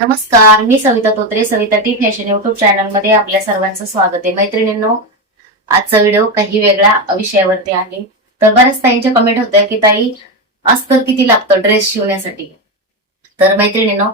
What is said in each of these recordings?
नमस्कार मी Savita Totre Savita T fashion YouTube चॅनलमध्ये आपल्या सर्वांचं स्वागत आहे. मैत्रिणींनो आजचा व्हिडिओ काही वेगळ्या विषयावरती आहे. तर बऱ्याच ताईंच्या कमेंट होत्या की ताई अस्तर किती लागतं ड्रेस शिवण्यासाठी? तर मैत्रिणींनो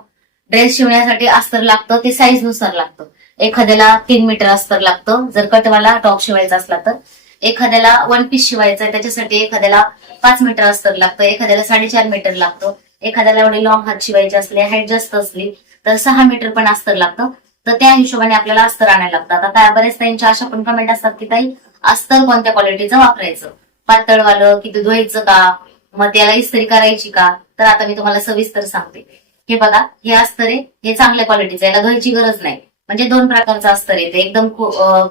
ड्रेस शिवण्यासाठी अस्तर लागतं ते साईजनुसार लागतं. एखाद्याला तीन मीटर अस्तर लागतं जर कटवाला टॉप शिवायचा असला तर. एखाद्याला वन पीस शिवायचा आहे त्याच्यासाठी एखाद्याला पाच मीटर अस्तर लागतं एखाद्याला साडेचार मीटर लागतं. एखाद्याला एवढे लॉंग हात शिवायचे असले हाईट जास्त असली तर सहा मीटर पण अस्तर लागतं. तर त्या हिशोबाने आपल्याला अस्तर आणायला लागतं. आता काय बरेच ताईंच्या अशा पण कमेंट असतात की ताई अस्तर कोणत्या क्वालिटीचं वापरायचं? पातळवालं किती धुवायचं का? मग त्याला इस्त्री करायची का? तर आता मी तुम्हाला सविस्तर सांगते. हे बघा हे अस्तर आहे हे चांगल्या क्वालिटीचं याला धुवायची गरज नाही. म्हणजे दोन प्रकारचं अस्तर येतं. एकदम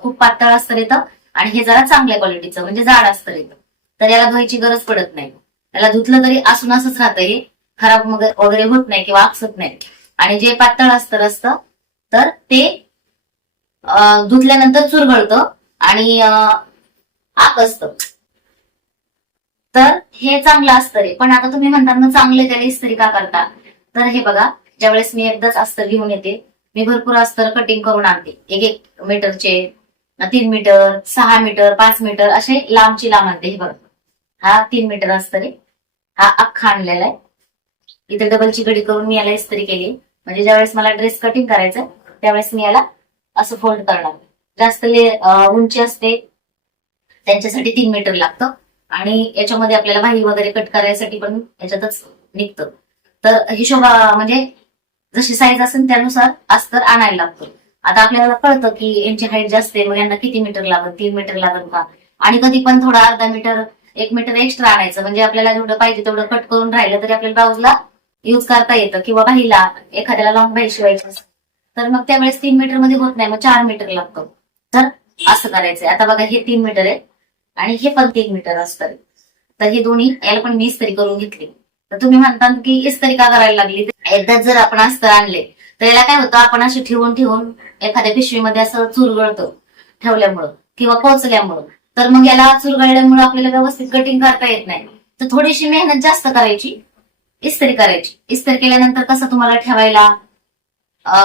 खूप पातळ अस्तर येतं आणि हे जरा चांगल्या क्वालिटीचं म्हणजे जाड अस्तर येतं. तर याला धुवायची गरज पडत नाही. याला धुतलं तरी असून असंच राहतं हे. खराब वगैरे होत नाही किंवा आकसत नाही. आणि जे पातळ अस्तर असतं तर ते धुतल्यानंतर चुरगळतं आणि आक असत. तर हे चांगलं अस्तर आहे. पण आता तुम्ही म्हणता ना चांगले त्याला इस्त्री का करता? तर हे बघा ज्यावेळेस मी एकदाच अस्तर घेऊन येते मी भरपूर अस्तर कटिंग करून आणते. एक एक मीटरचे तीन मीटर सहा मीटर पाच मीटर असे लांबची लांब आणते. हे बघा. हा तीन मीटर अस्तर आहे. हा अख्खा आणलेला आहे. इथे डबलची गडी करून मी याला इस्त्री केली. म्हणजे ज्यावेळेस मला ड्रेस कटिंग करायचं त्यावेळेस मी याला असं फोल्ड करणार. जास्त ले उंची असते त्यांच्यासाठी तीन मीटर लागतं. आणि याच्यामध्ये आपल्याला भाई वगैरे कट करायसाठी पण याच्यातच निघतं. तर हिशोबा म्हणजे जशी साईज असेल त्यानुसार अस्तर आणायला लागतं. आता आपल्याला कळतं की यांची हाईट जास्त आहे मग यांना किती मीटर लागत तीन मीटर लागत का? आणि कधी पण थोडा अर्धा मीटर एक मीटर एक्स्ट्रा आणायचं. म्हणजे आपल्याला जेवढं पाहिजे तेवढं कट करून राहिलं तरी आपल्याला ब्लाऊजला युज करता येतं किंवा बाहीला एखाद्याला लॉंग बाही शिवायची असेल तर मग त्यावेळेस तीन मीटरमध्ये होत नाही मग चार मीटर लागतं. तर असं करायचंय. आता बघा हे तीन मीटर आहे आणि हे पण तीन मीटर असतं. तर हे दोन्ही याला पण मी इस्त्री करून घेतली. तर तुम्ही म्हणता की इस्त्री का करायला लागली? एकदाच जर आपण अस्तर आणले तर याला काय होतं? आपण असे ठेवून ठेवून एखाद्या पिशवीमध्ये असं चुरगळतो ठेवल्यामुळं किंवा पोचल्यामुळं. तर मग याला चुरगळल्यामुळे आपल्याला व्यवस्थित कटिंग करता येत नाही. तर थोडीशी मेहनत जास्त करायची. इस्त्री करायची. इस्त्री केल्यानंतर कसं तुम्हाला ठेवायला?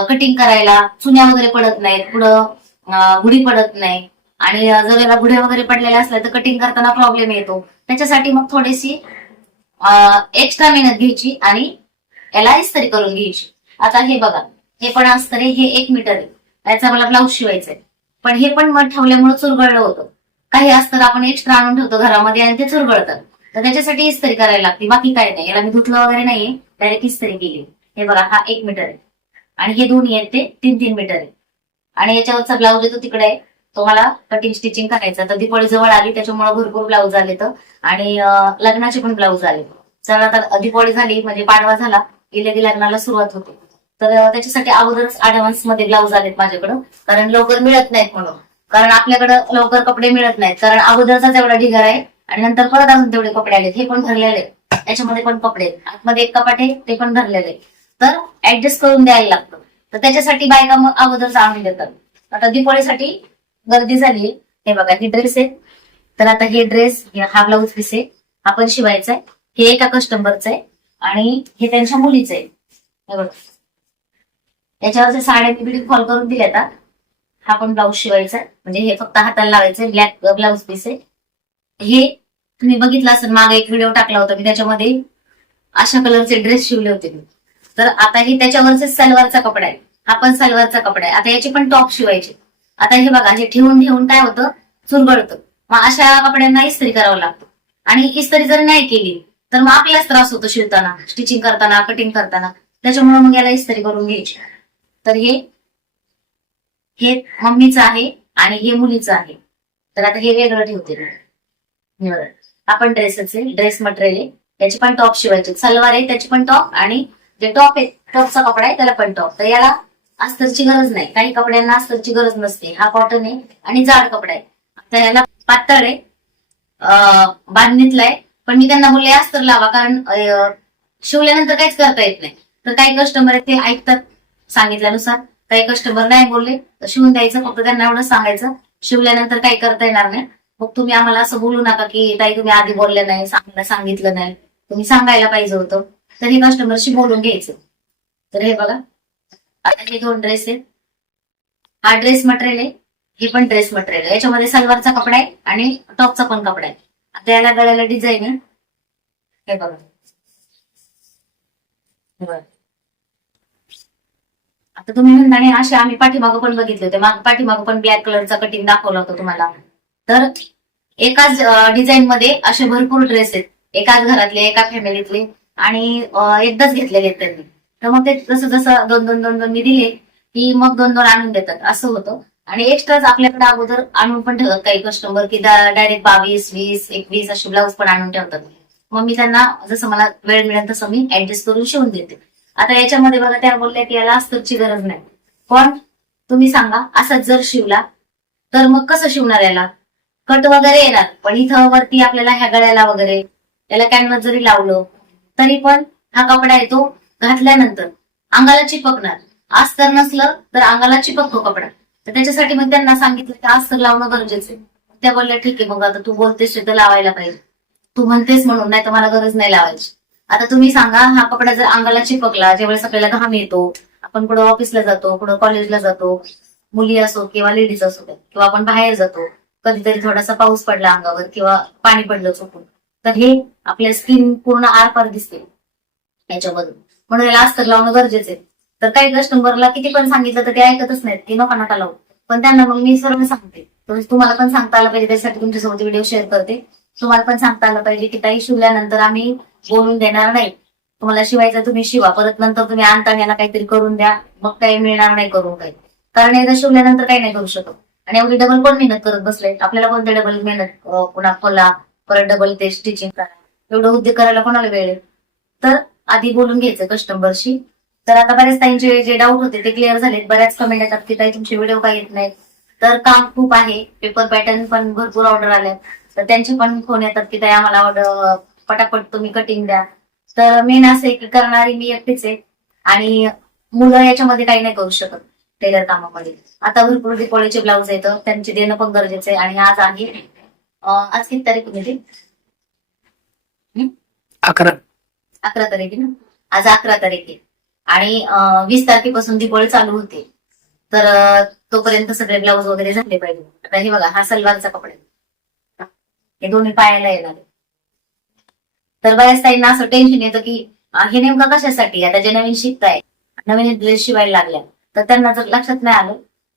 कटिंग करायला. चुन्या वगैरे पडत नाहीत. पुढं गुढी पडत नाही. आणि जर याला गुढ्या वगैरे पडलेल्या असल्या तर कटिंग करताना प्रॉब्लेम येतो. त्याच्यासाठी मग थोडीशी एक्स्ट्रा मेहनत घ्यायची आणि याला इस्त्री करून घ्यायची. आता हे बघा. हे पण अस्तर हे एक मीटर आहे. त्याचा मला ब्लाऊज शिवायचा आहे पण हे पण मग ठेवल्यामुळे चुरगळलं होतं. काही अस्तर आपण एक्स्ट्रा आणून ठेवतो घरामध्ये आणि ते चुरगळतात. तर त्याच्यासाठी इस्त्री करायला लागते. बाकी काय नाही. याला मी धुतलं वगैरे नाहीये. डायरेक्ट इस्त्री केली. हे बघा हा एक मीटर आहे. आणि हे दोन्ही आहेत ते तीन तीन मीटर आहे. आणि याच्यावरचा ब्लाऊज येतो तिकडे आहे तो मला कटिंग स्टिचिंग करायचा. तर दिवाळी जवळ आली त्याच्यामुळे भरपूर ब्लाऊज आले तर. आणि लग्नाचे पण ब्लाऊज आले. चला आता दिवाळी झाली म्हणजे पाडवा झाला. की लग्नाला सुरुवात होते. तर त्याच्यासाठी अगोदरच ऍडव्हान्समध्ये ब्लाऊज आलेत माझ्याकडं. कारण लवकर मिळत नाहीत म्हणून. कारण आपल्याकडं लवकर कपडे मिळत नाहीत. कारण अगोदरचाच एवढा ढिगार आहे. आणि नंतर परत अजून तेवढे कपडे आलेत. हे पण भरलेले. त्याच्यामध्ये पण कपडे आहेत. आतमध्ये एक कपाट आहे ते पण भरलेले. तर ऍडजस्ट करून द्यायला लागतं. तर त्याच्यासाठी बायका मग अगोदरच आणून देतात. आता दिवाळीसाठी गर्दी झाली. हे बघा ही ड्रेस आहे. तर आता हे ड्रेस हा ब्लाऊज पीस आहे. हा पण शिवायचा आहे. हे एका कस्टमरचं आहे. आणि हे त्यांच्या मुलीचं आहे. हे बघा. साड्या मी फॉल करून दिल्या आता. हा पण ब्लाऊज शिवायचा आहे. म्हणजे हे फक्त हाताला लावायचं ब्लॅक ब्लाऊज पीस आहे. हे तुम्ही बघितला असेल मागे एक व्हिडिओ टाकला होता मी त्याच्यामध्ये. अशा कलरचे ड्रेस शिवले होते मी. तर आता हे त्याच्यावरचे सलवारचा कपडा आहे. हा पण सलवारचा कपडा आहे. आता याचे पण टॉप शिवायचे. आता हे बघा हे ठेवून ठेवून काय होतं? चुरगळतं. मग अशा कपड्यांना इस्त्री करावं लागतं. आणि इस्त्री जर नाही केली तर मग आपल्याच त्रास होतो शिवताना. स्टिचिंग करताना कटिंग करताना. त्याच्यामुळे मग याला इस्त्री करून घ्यायची. तर हे हे मम्मीचं आहे आणि हे मुलीचं आहे. तर आता हे वेगळं ठेवते आपण हे बघा. ड्रेसच आहे ड्रेस मटेरियल आहे. त्याचे पण टॉप शिवायचे. सलवार आहे त्याचे पण टॉप आणि जे टॉप आहे टॉपचा कपडा आहे त्याला पण टॉप तर याला अस्तरची गरज नाही. काही कपड्यांना अस्तरची गरज नसते. हा कॉटन आहे आणि जाड कपडा आहे. तर याला पातळ आहे. बांधणीतला आहे. पण मी त्यांना बोलले अस्तर लावा. कारण शिवल्यानंतर काहीच करता येत नाही. तर काही कस्टमर आहेत ते ऐकतात सांगितल्यानुसार. काही कस्टमर नाही बोलले तर शिवून द्यायचं. फक्त त्यांना एवढं सांगायचं. शिवल्यानंतर काही करता येणार नाही. मग तुम्ही आम्हाला असं बोलू नका की ताई तुम्ही आधी बोलले नाही सांगितलं नाही. तुम्ही सांगायला पाहिजे होतं. तर हे कस्टमरशी बोलून घ्यायचं. तर हे बघा. आता हे दोन ड्रेस आहेत. हा ड्रेस मटेरियल आहे. हे पण ड्रेस मटेरियल आहे. याच्यामध्ये सलवारचा कपडा आहे आणि टॉपचा पण कपडा आहे. आता याला गळ्याला डिझाईन आहे. हे बघा. बर आता तुम्ही म्हणताने असे आम्ही पाठीमागं पण बघितले होते. पाठीमागं पण ब्लॅक कलरचा कटिंग दाखवला होता तुम्हाला. तर एकाच डिझाईन मध्ये असे भरपूर ड्रेस आहेत. एकाच घरातले एका फॅमिलीतले आणि एकदाच घेतलेले आहेत त्यांनी. तर मग ते जसं जसं दोन दोन दोन दोन मी दिले की मग दोन दोन आणून देतात. असं होतं. आणि एक्स्ट्राच आपल्याकडे अगोदर आणून पण ठेवतात काही कस्टमर की डायरेक्ट बावीस वीस एकवीस असे ब्लाऊज पण आणून ठेवतात. मग मी त्यांना जसं मला वेळ मिळेल तसं मी ऍडजस्ट करून शिवून देते. आता याच्यामध्ये बघा त्या बोलल्या की याला अस्तरची गरज नाही. पण तुम्ही सांगा असाच जर शिवला तर मग कसं शिवणार याला? कट वगैरे येणार पण इथं वरती आपल्याला ह्या गळ्याला वगैरे याला कॅनव्हास जरी लावलं तरी पण हा कपडा येतो घातल्यानंतर अंगाला चिपकणार. आस्तर नसलं तर अंगाला चिपकतो कपडा. तर त्याच्यासाठी मग त्यांना सांगितलं की अस्तर लावणं गरजेचं आहे. त्या बोलल्या ठीक आहे मग आता तू बोलतेस तर लावायला पाहिजे. तू म्हणतेस म्हणून नाही तर मला गरज नाही लावायची. आता तुम्ही सांगा हा कपडा जर अंगाला चिपकला ज्यावेळेस आपल्याला घाम येतो आपण कुठं ऑफिसला जातो कुठं कॉलेजला जातो मुली असो किंवा लेडीज असो किंवा आपण बाहेर जातो कधीतरी थोडासा पाऊस पडला अंगावर किंवा पाणी पडलं चुकून तर हे आपल्या स्किन पूर्ण आरपार दिसते याच्यामधून. म्हणून याला अस्तर लावणं गरजेचं आहे. तर काही कस्टमरला किती पण सांगितलं तर ते ऐकतच नाहीत की नका नका लावू. पण त्यांना मग मी सर्व सांगते. तुम्हाला पण सांगता आलं पाहिजे त्यासाठी तुमच्यासोबत व्हिडिओ शेअर करते. तुम्हाला पण सांगता आलं पाहिजे की ताई शिवल्यानंतर आम्ही बोलून देणार नाही. तुम्हाला शिवायचं तुम्ही शिवा. परत नंतर तुम्ही आणता याला काहीतरी करून द्या. मग काही मिळणार नाही करून काही. कारण एकदा शिवल्यानंतर काही नाही करू शकत. आणि एवढी डबल कोण मेहनत करत बसले आपल्याला कोणते डबल मेहनत अं, पुन्हा खोला परत डबल ते स्टिचिंग करा. एवढं उद्योग करायला कोणाला वेळ आहे? तर आधी बोलून घ्यायचं कस्टमरशी तर आता बऱ्याच ताईंचे जे डाऊट होते ते क्लिअर झालेत. बऱ्याच कमेंट येतात की ताई तुमचे व्हिडिओ काय येत नाहीत. तर काम खूप आहे. पेपर पॅटर्न पण भरपूर ऑर्डर आल्या तर त्यांचे पण फोन येतात की ताई आम्हाला ऑर्डर पटापट तुम्ही कटिंग द्या. तर मेन असं आहे की करणारी मी एकटीच आहे आणि मुलं याच्यामध्ये काही नाही करू शकत. टेलर कामामध्ये. आता भरपूर दिपोळीचे ब्लाऊज येतं त्यांचे देणं पण गरजेचं आहे. आणि आज आहे आज किती तारीख होती अकरा. अकरा तारीख ना? आज अकरा तारीख आहे. आणि वीस तारखेपासून दिवाळी चालू होते. तर तोपर्यंत सगळे ब्लाऊज वगैरे झाले पाहिजे. आता हे बघा हा सलवारचा कपडा. हे दोन्ही पायाला येणार आहे. तर बऱ्याच ताईंना असं टेन्शन येतं की हे नेमकं कशासाठी? आता जे नवीन शिकताय नवीन ड्रेस शिवायला लागल्या. तर त्यांना जर लक्षात नाही आलं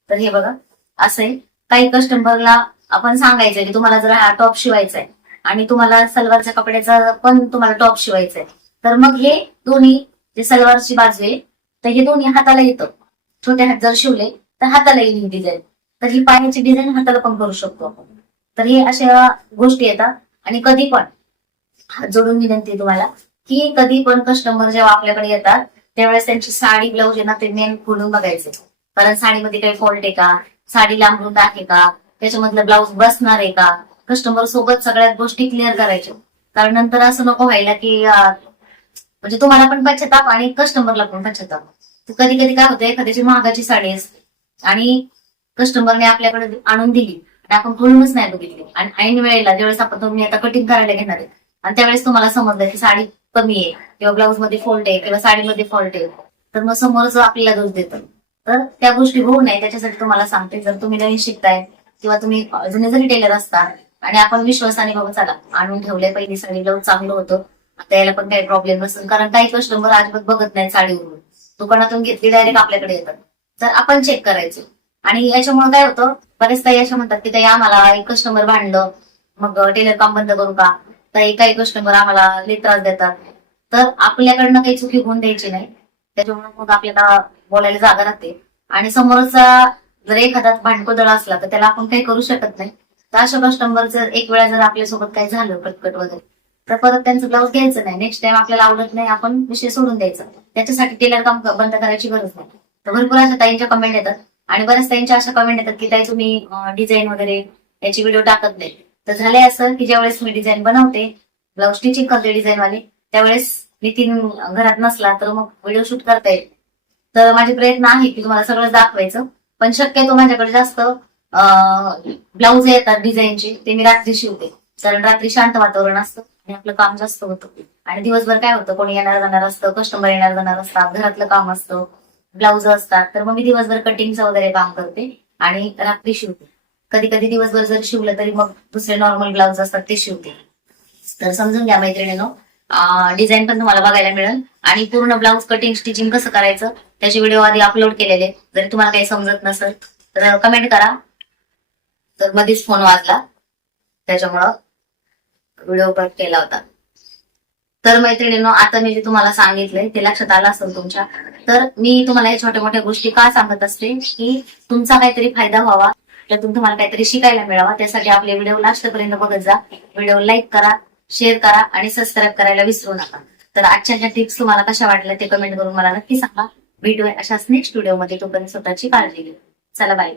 तर हे बघा असं आहे काही कस्टमरला आपण सांगायचं की तुम्हाला जर हा टॉप शिवायचा आहे आणि तुम्हाला सलवारच्या कपड्याचा पण तुम्हाला टॉप शिवायचा आहे तर मग हे दोन्ही जे सलवारची बाजू आहे तर हे दोन्ही हाताला येतं. छोटे हात जर शिवले तर हाताला येईल डिझाईन तर ही पायाची डिझाईन हाताला पण करू शकतो आपण. तर हे अशा गोष्टी येतात. आणि कधी पण हात जोडून विनंती तुम्हाला की कधी पण कस्टमर जेव्हा आपल्याकडे येतात त्यावेळेस त्यांची साडी ब्लाऊज आहे ना ते मेन खोलून बघायचे. कारण साडीमध्ये काही फॉल्ट आहे का? साडी लांबून आहे का? त्याच्यामधलं ब्लाऊज बसणार आहे का? कस्टमर सोबत सगळ्यात गोष्टी क्लिअर करायच्या. कारण नंतर असं नको व्हायला की म्हणजे तुम्हाला पण पश्चाताप आणि कस्टमरला पण पश्चाताप. कधी कधी काय होतं एखाद्याची महागाची साडी असते आणि कस्टमरने आपल्याकडे आणून दिली आणि आपण खोलूनच नाही बघितली. आणि ऐन वेळेला ज्यावेळेस आपण तुम्ही आता कटिंग करायला घेणार आहे आणि त्यावेळेस तुम्हाला समजलं की साडी कमी आहे. किंवा ब्लाऊजमध्ये फॉल्ट आहे किंवा साडीमध्ये फॉल्ट आहे तर मग समोरच आपल्याला दोष देतं तर त्या गोष्टी होऊ नये. त्याच्यासाठी तुम्हाला सांगते जर तुम्ही नवीन शिकताय किंवा तुम्ही जुने जरी टेलर असता आणि आपण विश्वासाने बाबा चला आणून ठेवलंय पहिली साडी ब्लाऊज चांगलं होतं आता याला पण काही प्रॉब्लेम नसेल. कारण काही कस्टमर अजिबात बघत नाही साडीवरून. दुकानातून घेतली डायरेक्ट आपल्याकडे येतात. तर आपण चेक करायचो. आणि याच्यामुळे काय होतं बरेच काही अशा म्हणतात की ताई आम्हाला एक कस्टमर भांडलं मग टेलर काम बंद करू का? ताई काही कस्टमर आम्हाला लई त्रास देतात. तर आपल्याकडनं काही चुकी होऊन द्यायची नाही. त्याच्यामुळे मग आपल्याला बोलायला जागा राहते आणि समोरचा जर एखादा भांडकोदळ असला तर त्याला आपण काही करू शकत नाही. तर अशा कस्टमर जर एक वेळा जर आपल्यासोबत काही झालं कटकट वगैरे तर परत त्यांचं ब्लाऊज घ्यायचं नाही. नेक्स्ट टाइम आपल्याला आवडत नाही आपण विषय सोडून द्यायचा. त्याच्यासाठी टेलर काम बंद करायची गरज नाही. तर भरपूर अशा ताईंच्या कमेंट येतात. आणि बऱ्याच ताईंच्या अशा कमेंट येतात की ताई तुम्ही डिझाईन वगैरे याची व्हिडिओ टाकत नाही. तर झाले असं की ज्यावेळेस मी डिझाईन बनवते ब्लाऊज स्टिचिंग करते डिझाईनवाले त्यावेळेस नितीन घरात नसला तर मग व्हिडिओ शूट करता येईल. तर माझे प्रयत्न आहे की तुम्हाला सगळं दाखवायचं. पण शक्यतो माझ्याकडे जास्त ब्लाऊज येतात डिझाईनचे ते मी रात्री शिवते. कारण रात्री शांत वातावरण असतं आणि आपलं काम जास्त होतं. आणि दिवसभर काय होतं कोणी येणार जाणार असतं कस्टमर येणार जाणार असतात घरातलं काम असतं ब्लाऊज असतात. तर मग मी दिवसभर कटिंगचं वगैरे काम करते आणि रात्री शिवते. कधी कधी दिवसभर जर शिवलं तरी मग दुसरे नॉर्मल ब्लाऊज असतात ते शिवते. तर समजून घ्या मैत्रिणीनो डिझाईन पण तुम्हाला बघायला मिळेल. आणि पूर्ण ब्लाऊज कटिंग स्टिचिंग कसं करायचं त्याचे व्हिडिओ आधी अपलोड केलेले. जरी तुम्हाला काही समजत नसेल तर कमेंट करा. तर मध्येच फोन वाजला. त्याच्यामुळं व्हिडिओ कट केला होता. तर मैत्रिणींनो आता मी जे तुम्हाला सांगितलंय ते लक्षात आलं असेल तुमच्या. तर मी तुम्हाला या छोट्या मोठ्या गोष्टी का सांगत असते की तुमचा काहीतरी फायदा व्हावा त्यातून तुम्हाला काहीतरी शिकायला मिळावा त्यासाठी आपले व्हिडिओ लास्टपर्यंत बघत जा. व्हिडिओ लाईक करा. शेअर करा आणि सबस्क्राईब करायला विसरू नका. तर आजच्या ज्या टिप्स तुम्हाला कशा वाटल्या ते कमेंट करून मला नक्की सांगा. भेटूया अशाच नेक्स्ट व्हिडिओमध्ये तोपर्यंत स्वतःची काळजी घ्या. चला बाय